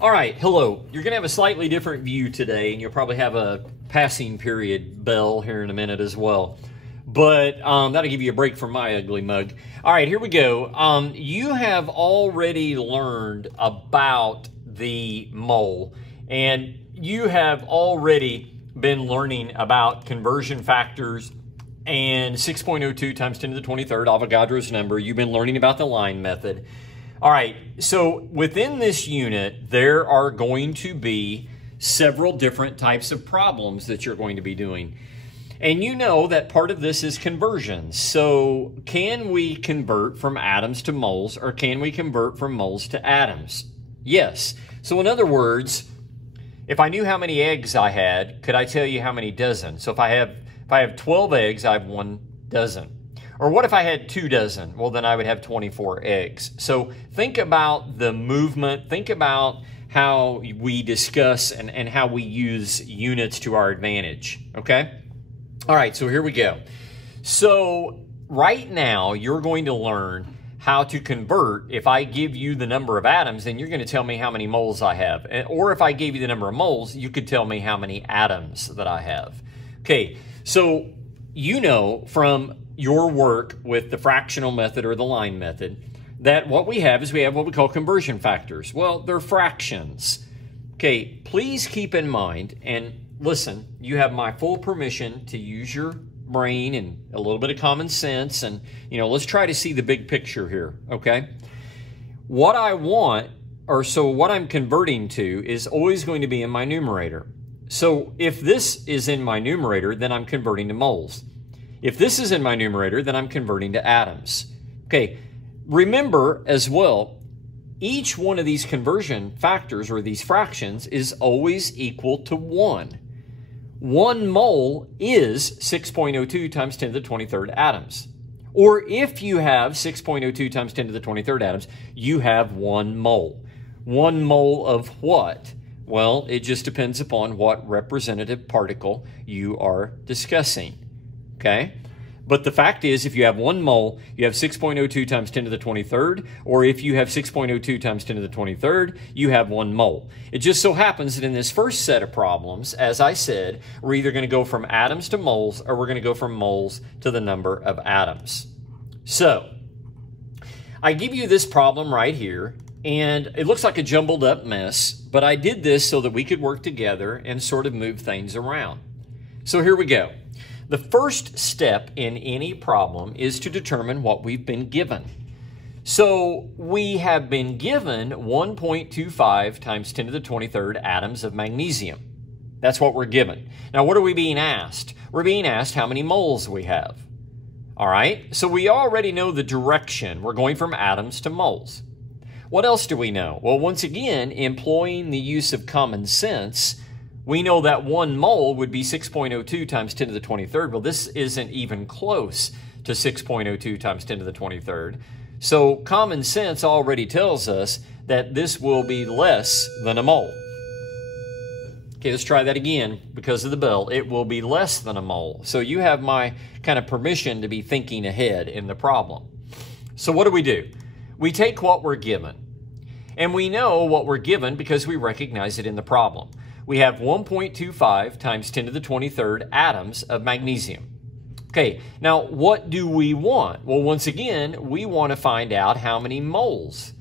All right, hello. You're going to have a slightly different view today, and you'll probably have a passing period bell here in a minute as well. But that'll give you a break from my ugly mug. All right, here we go. You have already learned about the mole, and you have already been learning about conversion factors and 6.02 times 10 to the 23rd, Avogadro's number. You've been learning about the line method. All right, so within this unit, there are going to be several different types of problems that you're going to be doing. And you know that part of this is conversions. So can we convert from atoms to moles, or can we convert from moles to atoms? Yes. So in other words, if I knew how many eggs I had, could I tell you how many dozen? So if I have 12 eggs, I have 1 dozen. Or what if I had 2 dozen? Well, then I would have 24 eggs. So think about the movement. Think about how we discuss and how we use units to our advantage, okay? All right, so here we go. So right now, you're going to learn how to convert. If I give you the number of atoms, then you're going to tell me how many moles I have. Or if I gave you the number of moles, you could tell me how many atoms that I have. Okay, so you know from your work with the fractional method or the line method that what we have is we have what we call conversion factors. Well, they're fractions. Okay, please keep in mind and listen, you have my full permission to use your brain and a little bit of common sense, and let's try to see the big picture here, okay? What I want, what I'm converting to is always going to be in my numerator. So if this is in my numerator, then I'm converting to moles. If this is in my numerator, then I'm converting to atoms. Okay, remember as well, each one of these conversion factors or these fractions is always equal to 1. 1 mole is 6.02 times 10 to the 23rd atoms. Or if you have 6.02 times 10 to the 23rd atoms, you have 1 mole. 1 mole of what? Well, it just depends upon what representative particle you are discussing. Okay? But the fact is, if you have 1 mole, you have 6.02 times 10 to the 23rd, or if you have 6.02 times 10 to the 23rd, you have 1 mole. It just so happens that in this first set of problems, as I said, we're either going to go from atoms to moles, or we're going to go from moles to the number of atoms. So, I give you this problem right here, and it looks like a jumbled up mess, but I did this so that we could work together and sort of move things around. So here we go. The first step in any problem is to determine what we've been given. So we have been given 1.25 times 10 to the 23rd atoms of magnesium. That's what we're given. Now, what are we being asked? We're being asked how many moles we have. All right, so we already know the direction. We're going from atoms to moles. What else do we know? Well, once again, employing the use of common sense, we know that 1 mole would be 6.02 times 10 to the 23rd. Well, this isn't even close to 6.02 times 10 to the 23rd. So common sense already tells us that this will be less than a mole. Okay, let's try that again because of the bell. It will be less than a mole. So you have my kind of permission to be thinking ahead in the problem. So what do? We take what we're given. And we know what we're given because we recognize it in the problem. We have 1.25 times 10 to the 23rd atoms of magnesium. Okay, now what do we want? Well, once again, we want to find out how many moles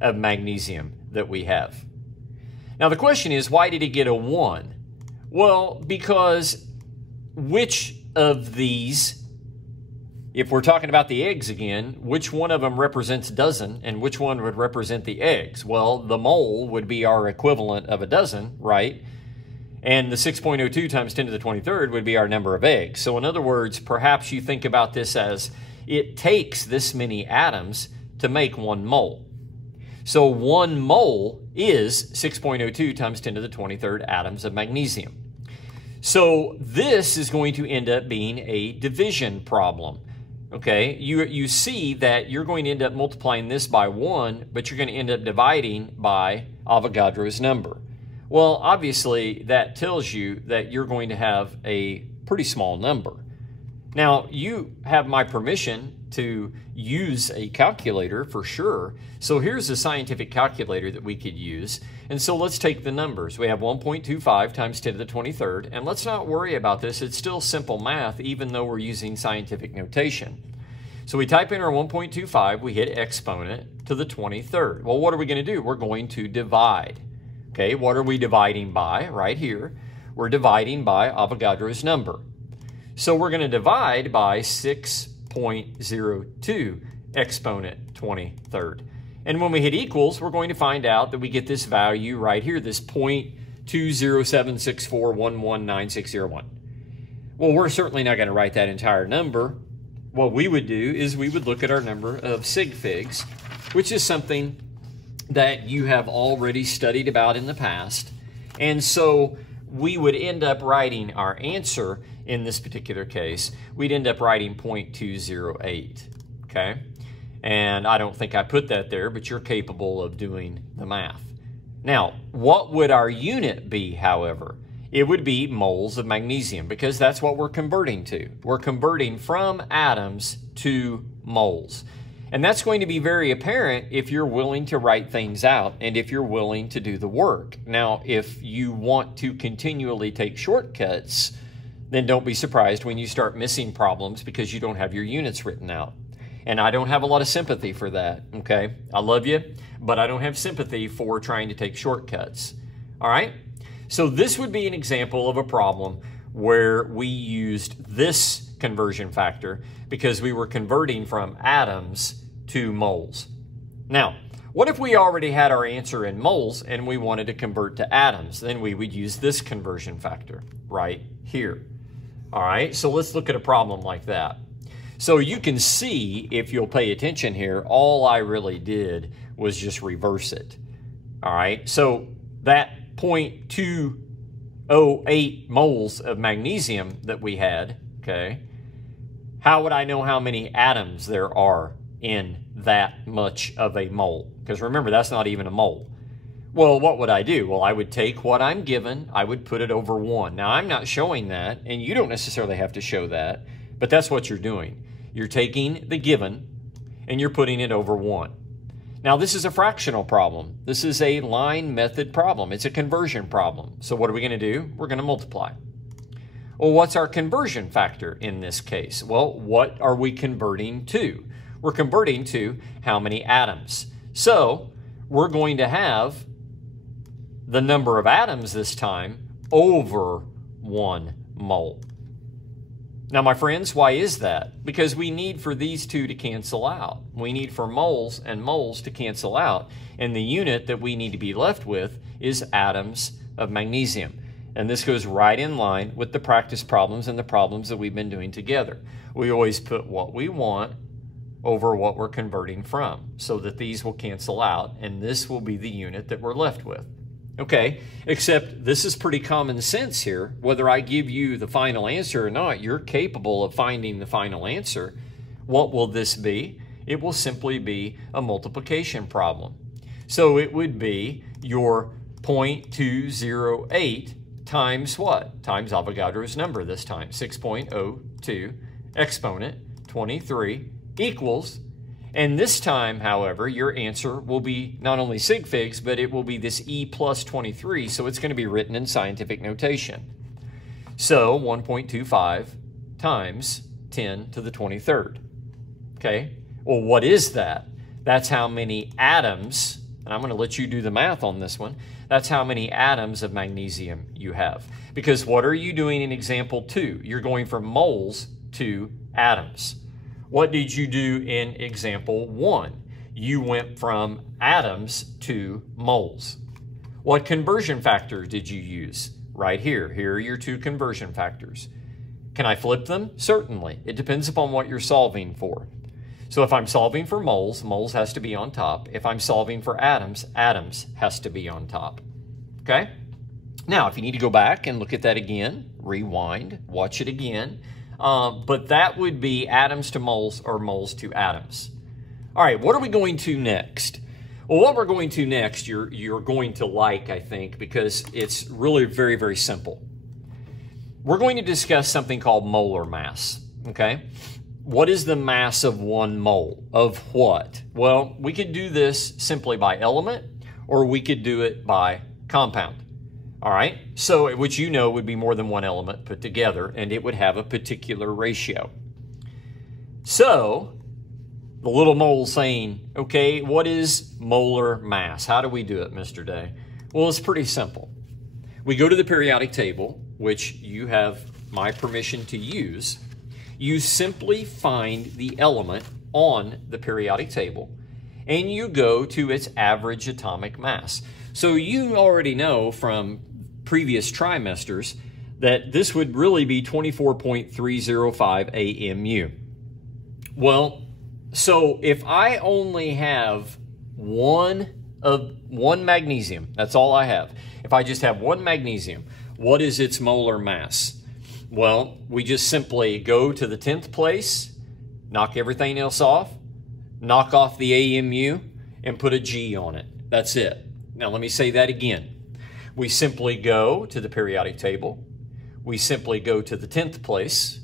of magnesium that we have. Now the question is, why did it get a 1? Well, because which of these, if we're talking about the eggs again, which one of them represents dozen and which one would represent the eggs? Well, the mole would be our equivalent of a dozen, right? And the 6.02 times 10 to the 23rd would be our number of eggs. So in other words, perhaps you think about this as it takes this many atoms to make 1 mole. So 1 mole is 6.02 times 10 to the 23rd atoms of magnesium. So this is going to end up being a division problem. Okay, you see that you're going to end up multiplying this by 1, but you're going to end up dividing by Avogadro's number. Well, obviously, that tells you that you're going to have a pretty small number. Now, you have my permission to use a calculator for sure. So here's a scientific calculator that we could use. And so let's take the numbers. We have 1.25 times 10 to the 23rd. And let's not worry about this. It's still simple math, even though we're using scientific notation. So we type in our 1.25, we hit exponent to the 23rd. Well, what are we going to do? We're going to divide. Okay, what are we dividing by? Right here, we're dividing by Avogadro's number. So we're going to divide by 6.02 exponent 23rd. And when we hit equals, we're going to find out that we get this value right here, this 0.20764119601. Well, we're certainly not going to write that entire number. What we would do is we would look at our number of sig figs, which is something that you have already studied about in the past. And so we would end up writing our answer in this particular case. We'd end up writing 0.208, okay? And I don't think I put that there, but you're capable of doing the math. Now, what would our unit be, however? It would be moles of magnesium, because that's what we're converting to. We're converting from atoms to moles. And that's going to be very apparent if you're willing to write things out and if you're willing to do the work. Now, if you want to continually take shortcuts, then don't be surprised when you start missing problems because you don't have your units written out. And I don't have a lot of sympathy for that, okay? I love you, but I don't have sympathy for trying to take shortcuts, all right? So this would be an example of a problem where we used this conversion factor because we were converting from atoms to moles. Now, what if we already had our answer in moles and we wanted to convert to atoms? Then we would use this conversion factor right here. All right, so let's look at a problem like that. So you can see, if you'll pay attention here, all I really did was just reverse it. All right, so that 0.208 moles of magnesium that we had, okay, how would I know how many atoms there are in that much of a mole? Because remember, that's not even a mole. Well, what would I do? Well, I would take what I'm given, I would put it over 1. Now, I'm not showing that, and you don't necessarily have to show that, but that's what you're doing. You're taking the given, and you're putting it over 1. Now, this is a fractional problem. This is a line method problem. It's a conversion problem. So what are we going to do? We're going to multiply. Well, what's our conversion factor in this case? Well, what are we converting to? We're converting to how many atoms. So we're going to have the number of atoms this time over 1 mole. Now, my friends, why is that? Because we need for these two to cancel out. We need for moles and moles to cancel out. And the unit that we need to be left with is atoms of magnesium. And this goes right in line with the practice problems and the problems that we've been doing together. We always put what we want over what we're converting from so that these will cancel out, and this will be the unit that we're left with. Okay, except this is pretty common sense here. Whether I give you the final answer or not, you're capable of finding the final answer. What will this be? It will simply be a multiplication problem. So it would be your 0.208 times what? Times Avogadro's number this time, 6.02 exponent 23 equals, and this time, however, your answer will be not only sig figs, but it will be this E plus 23, so it's going to be written in scientific notation. So 1.25 times 10 to the 23rd. Okay, well, what is that? That's how many atoms, and I'm going to let you do the math on this one, that's how many atoms of magnesium you have. Because what are you doing in example 2? You're going from moles to atoms. What did you do in example 1? You went from atoms to moles. What conversion factor did you use? Right here. Here are your two conversion factors. Can I flip them? Certainly. It depends upon what you're solving for. So if I'm solving for moles, moles has to be on top. If I'm solving for atoms, atoms has to be on top. Okay? Now, if you need to go back and look at that again, rewind, watch it again. But that would be atoms to moles or moles to atoms. All right, what are we going to next? Well, what we're going to next, you're going to like, I think, because it's really very, very simple. We're going to discuss something called molar mass. okay? What is the mass of 1 mole? Of what? Well, we could do this simply by element, or we could do it by compound. All right, so which you know would be more than one element put together, and it would have a particular ratio. So the little mole saying, okay, what is molar mass? How do we do it, Mr. Day? Well, it's pretty simple. We go to the periodic table, which you have my permission to use. You simply find the element on the periodic table, and you go to its average atomic mass. So you already know from previous trimesters that this would really be 24.305 AMU. Well, so if I only have one magnesium, that's all I have. If I just have one magnesium, what is its molar mass? Well, we just simply go to the 10th place, knock everything else off, knock off the AMU, and put a G on it. That's it. Now let me say that again. We simply go to the periodic table. We simply go to the 10th place.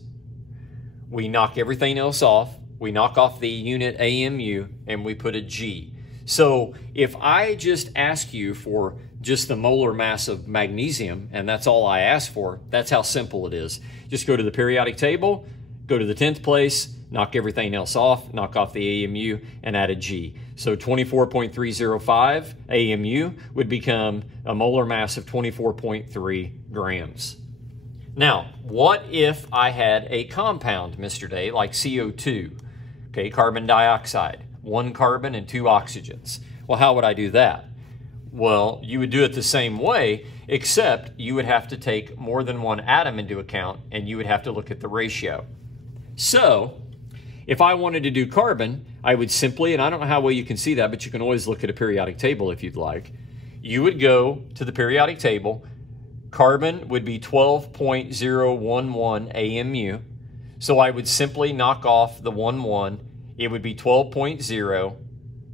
We knock everything else off. We knock off the unit AMU, and we put a G. So if I just ask you for just the molar mass of magnesium, and that's all I ask for, that's how simple it is. Just go to the periodic table, go to the 10th place, knock everything else off, knock off the AMU, and add a G. So 24.305 AMU would become a molar mass of 24.3 grams. Now, what if I had a compound, Mr. Day, like CO2, okay, carbon dioxide, 1 carbon and 2 oxygens? Well, how would I do that? Well, you would do it the same way, except you would have to take more than one atom into account, and you would have to look at the ratio. So, if I wanted to do carbon, I would simply, and I don't know how well you can see that, but you can always look at a periodic table if you'd like. You would go to the periodic table. Carbon would be 12.011 AMU. So I would simply knock off the 1, it would be 12.0.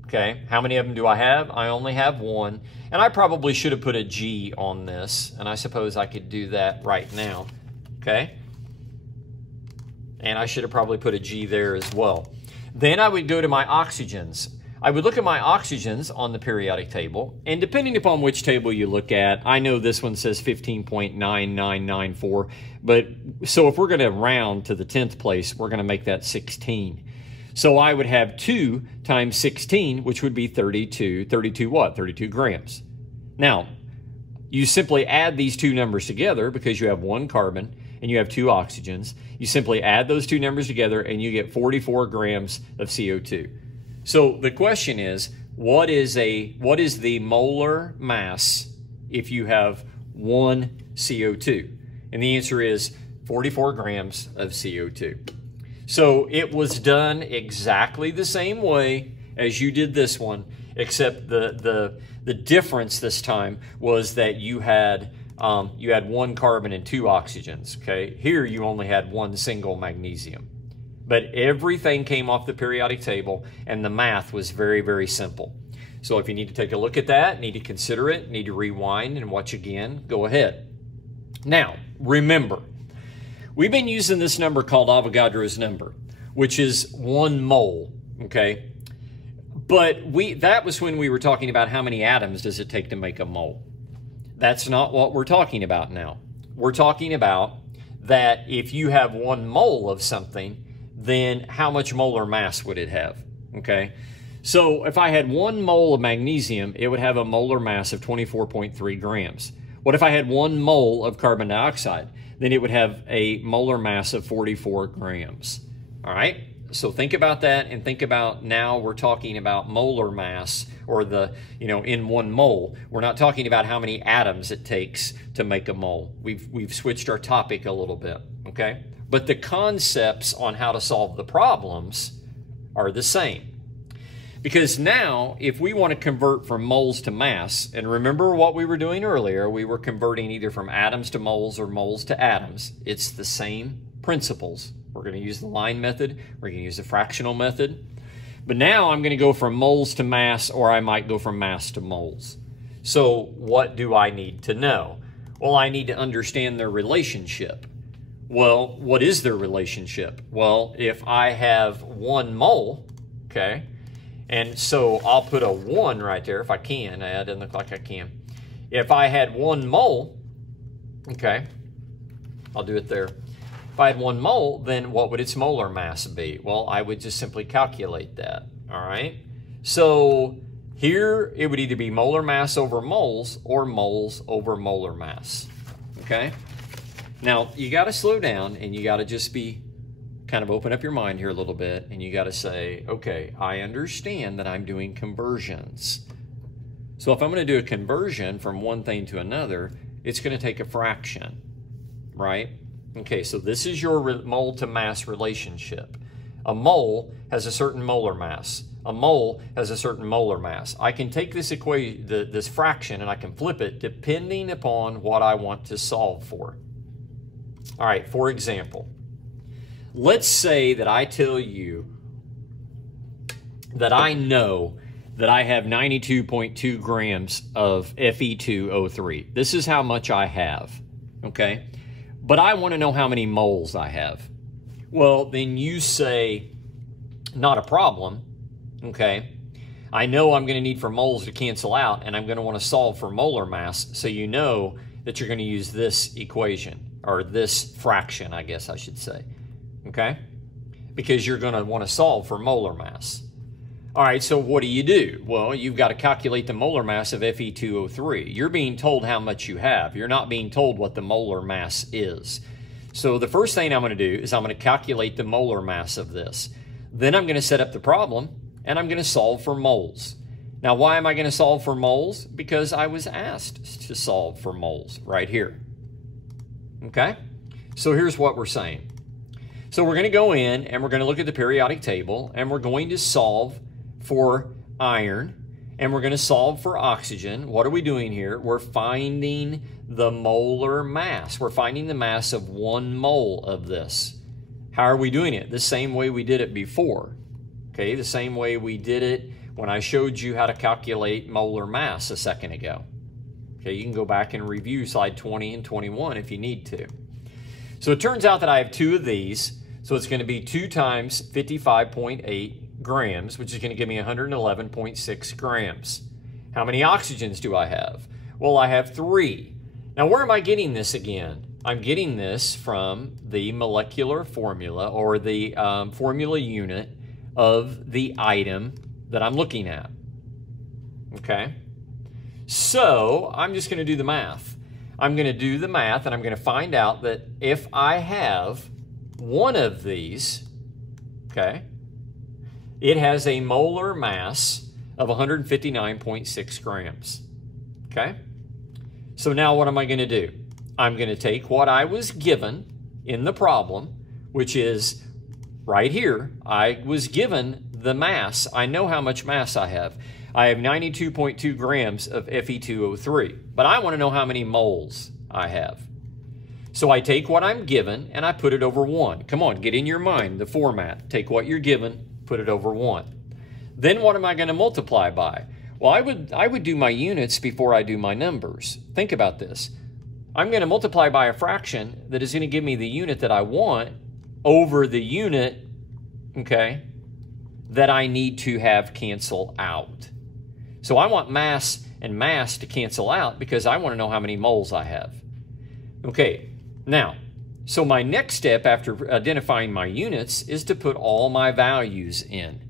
Okay, how many of them do I have? I only have 1. And I probably should have put a G on this, and I suppose I could do that right now. Okay, and I should have probably put a G there as well. Then I would go to my oxygens. I would look at my oxygens on the periodic table, and depending upon which table you look at, I know this one says 15.9994, but so if we're going to round to the 10th place, we're going to make that 16. So I would have 2 times 16, which would be 32. 32 what? 32 grams. Now, you simply add these two numbers together because you have 1 carbon and you have 2 oxygens. You simply add those two numbers together and you get 44 grams of CO2. So the question is, what is the molar mass if you have 1 CO2? And the answer is 44 grams of CO2. So it was done exactly the same way as you did this one, except the difference this time was that you had 1 carbon and 2 oxygens. Okay, here you only had 1 single magnesium, but everything came off the periodic table, and the math was very, very simple. So if you need to take a look at that, need to consider it, need to rewind and watch again, go ahead. Now remember, we've been using this number called Avogadro's number, which is 1 mole, okay? But that was when we were talking about how many atoms does it take to make a mole. That's not what we're talking about now. We're talking about that if you have 1 mole of something, then how much molar mass would it have, okay? So if I had 1 mole of magnesium, it would have a molar mass of 24.3 grams. What if I had 1 mole of carbon dioxide? Then it would have a molar mass of 44 grams. All right, so think about that, and think about now we're talking about molar mass, or in 1 mole. We're not talking about how many atoms it takes to make a mole. We've switched our topic a little bit, okay? But the concepts on how to solve the problems are the same. Because now, if we want to convert from moles to mass, and remember what we were doing earlier, we were converting either from atoms to moles or moles to atoms. It's the same principles. We're going to use the line method. We're going to use the fractional method. But now I'm going to go from moles to mass, or I might go from mass to moles. So what do I need to know? Well, I need to understand their relationship. Well, what is their relationship? Well, if I have 1 mole, okay, and so I'll put a 1 right there if I can. It doesn't look like I can. If I had 1 mole, okay, I'll do it there. If I had 1 mole, then what would its molar mass be? Well, I would just simply calculate that, all right? So here it would either be molar mass over moles or moles over molar mass, okay? Now, you got to slow down and you got to just be kind of open up your mind here a little bit, and you got to say, okay, I understand that I'm doing conversions. So if I'm going to do a conversion from one thing to another, it's going to take a fraction, right? Okay, so this is your mole to mass relationship. A mole has a certain molar mass. A mole has a certain molar mass. I can take this equation, this fraction, and I can flip it depending upon what I want to solve for. All right, for example, let's say that I tell you that I know that I have 92.2 grams of Fe2O3. This is how much I have, okay? But I want to know how many moles I have. Well, then you say, not a problem, okay? I know I'm going to need for moles to cancel out, and I'm going to want to solve for molar mass, so you know that you're going to use this equation, or this fraction, I guess I should say, okay? Because you're going to want to solve for molar mass. All right, so what do? Well, you've got to calculate the molar mass of Fe2O3. You're being told how much you have. You're not being told what the molar mass is. So the first thing I'm going to do is I'm going to calculate the molar mass of this. Then I'm going to set up the problem, and I'm going to solve for moles. Now, why am I going to solve for moles? Because I was asked to solve for moles right here. Okay? So here's what we're saying. So we're going to go in, and we're going to look at the periodic table, and we're going to solve for iron, and we're going to solve for oxygen. What are we doing here? We're finding the molar mass. We're finding the mass of 1 mole of this. How are we doing it? The same way we did it before. Okay, the same way we did it when I showed you how to calculate molar mass a second ago. Okay, you can go back and review slide 20 and 21 if you need to. So it turns out that I have 2 of these, so it's going to be 2 times 55.8 grams, which is going to give me 111.6 grams. How many oxygens do I have? Well, I have 3. Now, where am I getting this again? I'm getting this from the molecular formula, or the formula unit of the item that I'm looking at. Okay? So, I'm just going to do the math. I'm going to do the math, and I'm going to find out that if I have 1 of these, okay, it has a molar mass of 159.6 grams, okay? So now what am I going to do? I'm going to take what I was given in the problem, which is right here. I was given the mass. I know how much mass I have. I have 92.2 grams of Fe2O3, but I want to know how many moles I have. So I take what I'm given and I put it over 1. Come on, get in your mind the format. Take what you're given, put it over 1. Then what am I going to multiply by? Well, I would do my units before I do my numbers. Think about this. I'm going to multiply by a fraction that is going to give me the unit that I want over the unit, okay, that I need to have cancel out. So I want mass and mass to cancel out because I want to know how many moles I have. Okay, now, so my next step after identifying my units is to put all my values in.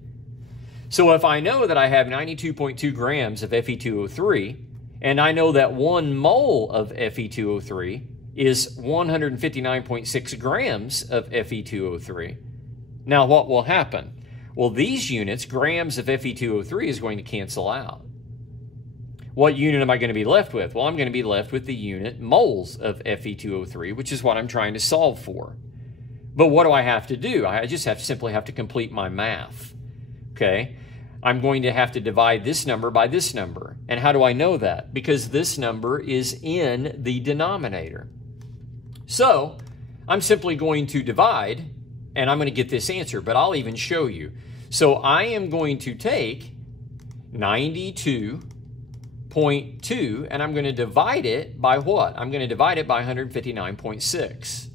So if I know that I have 92.2 grams of Fe2O3, and I know that 1 mole of Fe2O3 is 159.6 grams of Fe2O3, now what will happen? Well, these units, grams of Fe2O3, is going to cancel out. What unit am I going to be left with? Well, I'm going to be left with the unit moles of Fe2O3, which is what I'm trying to solve for. But what do I have to do? I just simply have to complete my math. Okay? I'm going to have to divide this number by this number. And how do I know that? Because this number is in the denominator. So, I'm simply going to divide, and I'm going to get this answer, but I'll even show you. So I am going to take 92.2, and I'm going to divide it by what? I'm going to divide it by 159.6.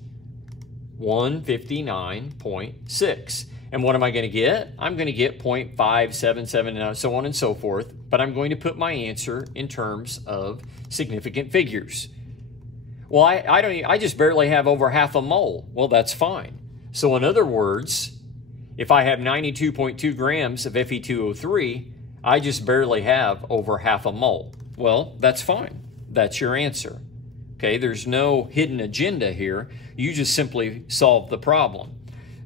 159.6. And what am I going to get? I'm going to get 0.577 and so on and so forth, but I'm going to put my answer in terms of significant figures. Well, I just barely have over half a mole. Well, that's fine. So in other words, if I have 92.2 grams of Fe2O3, I just barely have over half a mole. Well, that's fine. That's your answer. Okay, there's no hidden agenda here. You just simply solve the problem.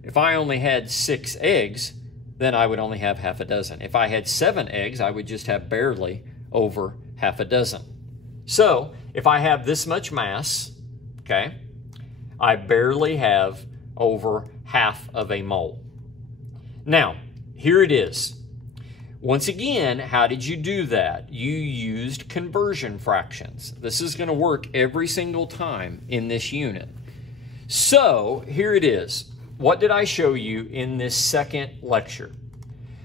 If I only had 6 eggs, then I would only have half a dozen. If I had 7 eggs, I would just have barely over half a dozen. So if I have this much mass, okay, I barely have over half of a mole. Now, here it is. Once again, how did you do that? You used conversion fractions. This is going to work every single time in this unit. So here it is. What did I show you in this second lecture?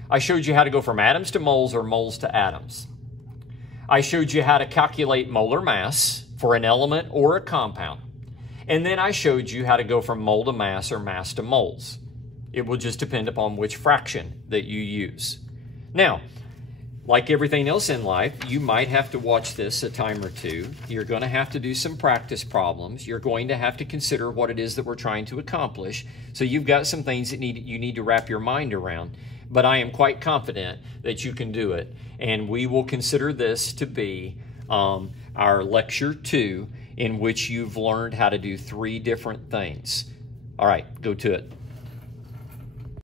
I showed you how to go from atoms to moles or moles to atoms. I showed you how to calculate molar mass for an element or a compound. And then I showed you how to go from mole to mass or mass to moles. It will just depend upon which fraction that you use. Now, like everything else in life, you might have to watch this a time or two. You're going to have to do some practice problems. You're going to have to consider what it is that we're trying to accomplish. So you've got some things that you need to wrap your mind around. But I am quite confident that you can do it. And we will consider this to be our lecture 2, in which you've learned how to do 3 different things. All right, go to it.